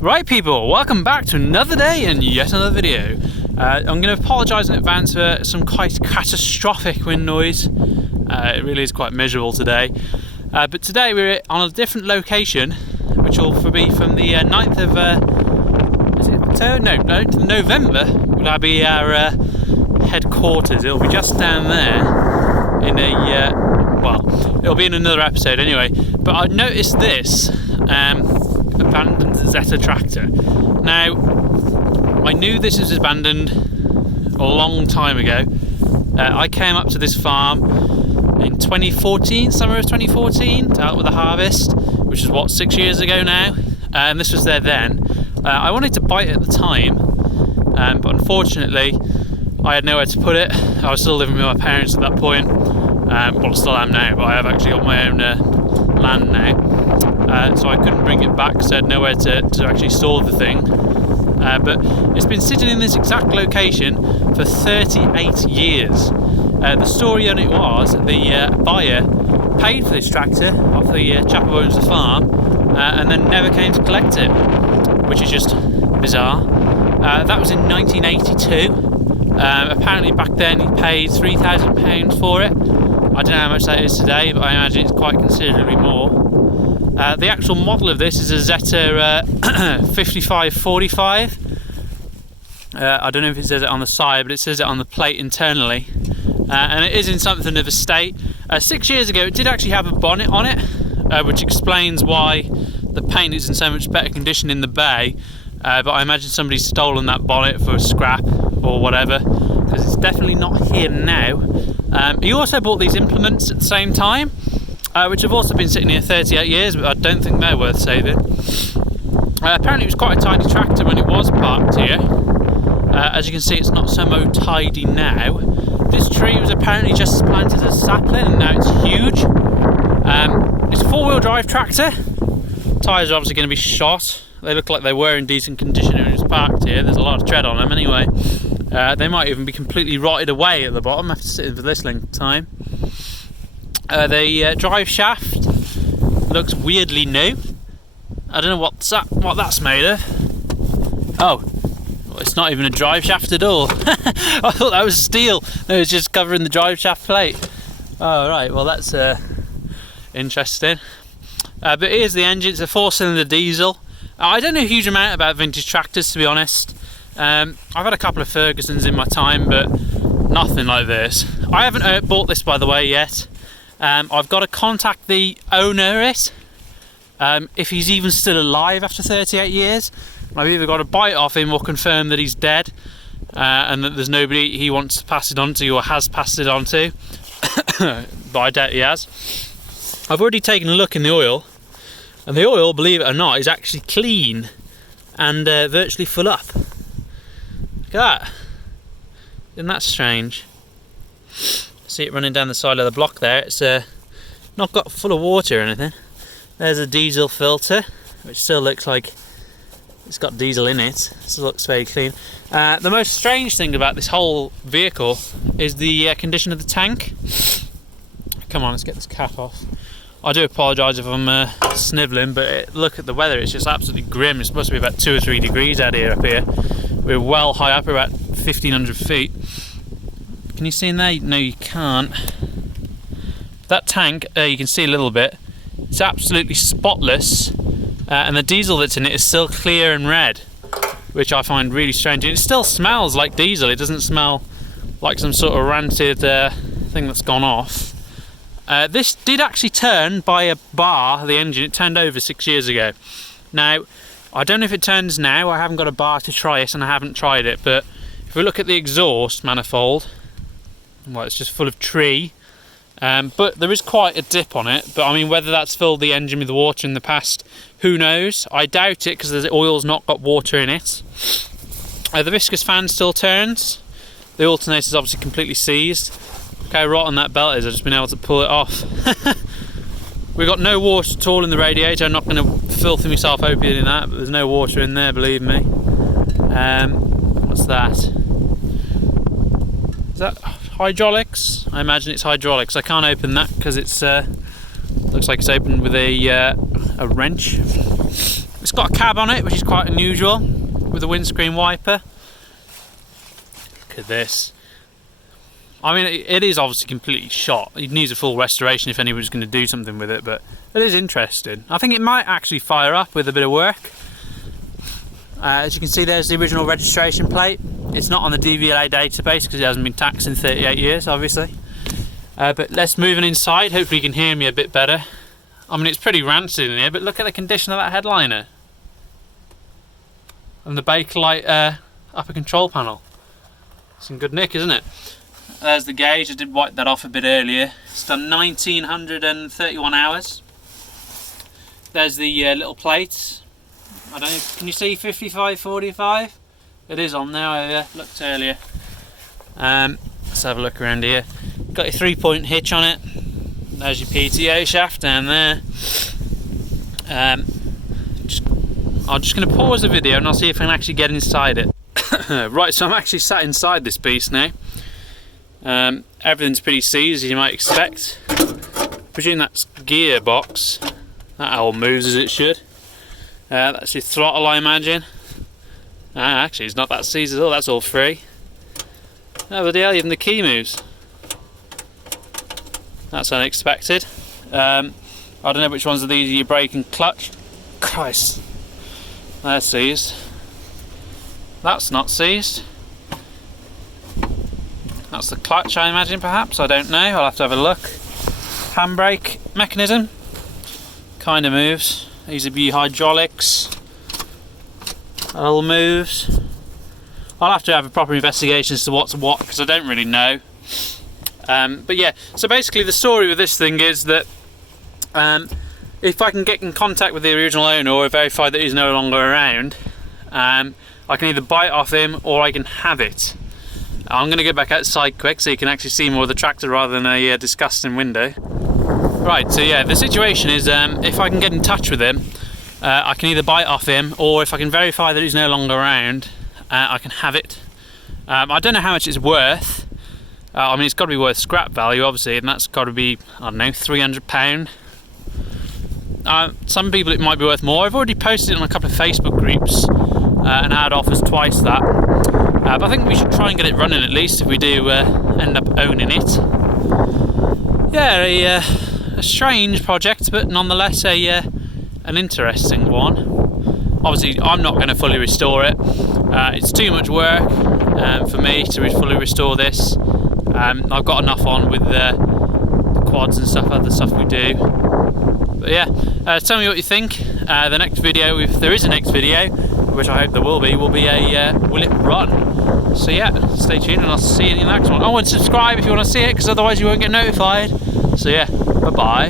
Right people, welcome back to another day and yet another video. I'm going to apologise in advance for some quite catastrophic wind noise. It really is quite miserable today. But today we're on a different location, which will be from the 9th of November. Will be our headquarters. It'll be just down there in it'll be in another episode anyway. But I noticed this abandoned Zetor tractor. Now, I knew this was abandoned a long time ago. I came up to this farm in 2014, summer of 2014, to help with the harvest, which is what, 6 years ago now, and this was there then. I wanted to buy it at the time, but unfortunately I had nowhere to put it. I was still living with my parents at that point. Well, still am now, but I have actually got my own land now, so I couldn't bring it back because I had nowhere to actually store the thing. But it's been sitting in this exact location for 38 years. The story on it was the buyer paid for this tractor off the chap who owns the farm, and then never came to collect it, which is just bizarre. That was in 1982. Apparently back then he paid £3,000 for it. I don't know how much that is today, but I imagine it's quite considerably more. The actual model of this is a Zetor 5545. I don't know if it says it on the side, but it says it on the plate internally. And it is in something of a state. 6 years ago it did actually have a bonnet on it, which explains why the paint is in so much better condition in the bay. But I imagine somebody's stolen that bonnet for scrap or whatever, because it's definitely not here now. He also bought these implements at the same time, which have also been sitting here 38 years, but I don't think they're worth saving. Apparently it was quite a tiny tractor when it was parked here. As you can see, it's not so tidy now. This tree was apparently just planted as a sapling and now it's huge. It's a four-wheel drive tractor. Tyres are obviously going to be shot. They look like they were in decent condition when it was parked here. There's a lot of tread on them anyway. They might even be completely rotted away at the bottom after sitting for this length of time. The drive shaft looks weirdly new. I don't know what that's made of. Oh, well, it's not even a drive shaft at all. I thought that was steel. No, it's just covering the drive shaft plate. Oh right, well that's interesting. But here's the engine. It's a 4-cylinder diesel. I don't know a huge amount about vintage tractors, to be honest. I've had a couple of Fergusons in my time, but nothing like this. I haven't bought this, by the way, yet. I've got to contact the owner of it, if he's even still alive after 38 years. I've either got to buy it off him or confirm that he's dead, and that there's nobody he wants to pass it on to or has passed it on to. But I doubt he has. I've already taken a look in the oil, and the oil, believe it or not, is actually clean and virtually full up. Look at that. Isn't that strange? See it running down the side of the block there. It's not got full of water or anything. There's a diesel filter, which still looks like it's got diesel in it. Still looks very clean. The most strange thing about this whole vehicle is the condition of the tank. Come on, let's get this cap off. I do apologise if I'm snivelling, but look at the weather, it's just absolutely grim. It's supposed to be about 2 or 3 degrees out here up here. We're well high up, we're about 1,500 feet. Can you see in there? No, you can't. That tank, you can see a little bit. It's absolutely spotless, and the diesel that's in it is still clear and red, which I find really strange. And it still smells like diesel. It doesn't smell like some sort of rancid thing that's gone off. This did actually turn by a bar, the engine. It turned over 6 years ago. Now, I don't know if it turns now. I haven't got a bar to try it and I haven't tried it, but if we look at the exhaust manifold, well, it's just full of tree, but there is quite a dip on it. But I mean, whether that's filled the engine with water in the past, who knows? I doubt it, because the oil's not got water in it. The viscous fan still turns. The alternator's obviously completely seized. Look how rotten that belt is. I've just been able to pull it off. We've got no water at all in the radiator. I'm not going to filthy myself open in that, but there's no water in there, believe me. What's that? Is that hydraulics? I imagine it's hydraulics. I can't open that because it's looks like it's opened with a wrench. It's got a cab on it, which is quite unusual, with a windscreen wiper. Look at this. I mean, it is obviously completely shot. It needs a full restoration if anyone's going to do something with it, but it is interesting. I think it might actually fire up with a bit of work. As you can see, there's the original registration plate. It's not on the DVLA database because it hasn't been taxed in 38 years, obviously. But let's move on inside. Hopefully you can hear me a bit better. I mean, it's pretty rancid in here, but look at the condition of that headliner. And the Bakelite upper control panel. It's in good nick, isn't it? There's the gauge. I did wipe that off a bit earlier. It's done 1931 hours. There's the little plate. I don't know, can you see 5545? It is on there. I looked earlier. Let's have a look around here. Got your 3-point hitch on it. There's your PTO shaft down there. I'm just going to pause the video and I'll see if I can actually get inside it. Right, so I'm actually sat inside this beast now. Everything's pretty seized, as you might expect. Presume that's gearbox. That all moves as it should. That's your throttle, I imagine. Actually, it's not that seized at all. That's all free. Oh, but yeah, even the key moves. That's unexpected. I don't know which ones of these are your brake and clutch. Christ. They're seized. That's not seized. That's the clutch, I imagine, perhaps. I don't know. I'll have to have a look. Handbrake mechanism. Kind of moves. These are your hydraulics. That all moves. I'll have to have a proper investigation as to what's what, because I don't really know. But yeah, so basically the story with this thing is that if I can get in contact with the original owner or verify that he's no longer around, I can either buy it off him or I can have it. I'm going to go back outside quick so you can actually see more of the tractor rather than a disgusting window. Right, so yeah, the situation is if I can get in touch with him, I can either buy it off him, or if I can verify that he's no longer around, I can have it. I don't know how much it's worth. I mean, it's got to be worth scrap value, obviously, and that's got to be, I don't know, £300. Some people it might be worth more. I've already posted it on a couple of Facebook groups and had offers twice that. But I think we should try and get it running at least if we do end up owning it. Yeah, a strange project, but nonetheless an interesting one. Obviously, I'm not going to fully restore it. It's too much work for me to fully restore this. I've got enough on with the quads and stuff, other stuff we do. But yeah, tell me what you think. The next video, if there is a next video, which I hope there will be a will it run? So yeah, stay tuned and I'll see you in the next one. Oh, and subscribe if you want to see it, because otherwise you won't get notified. So yeah, bye bye.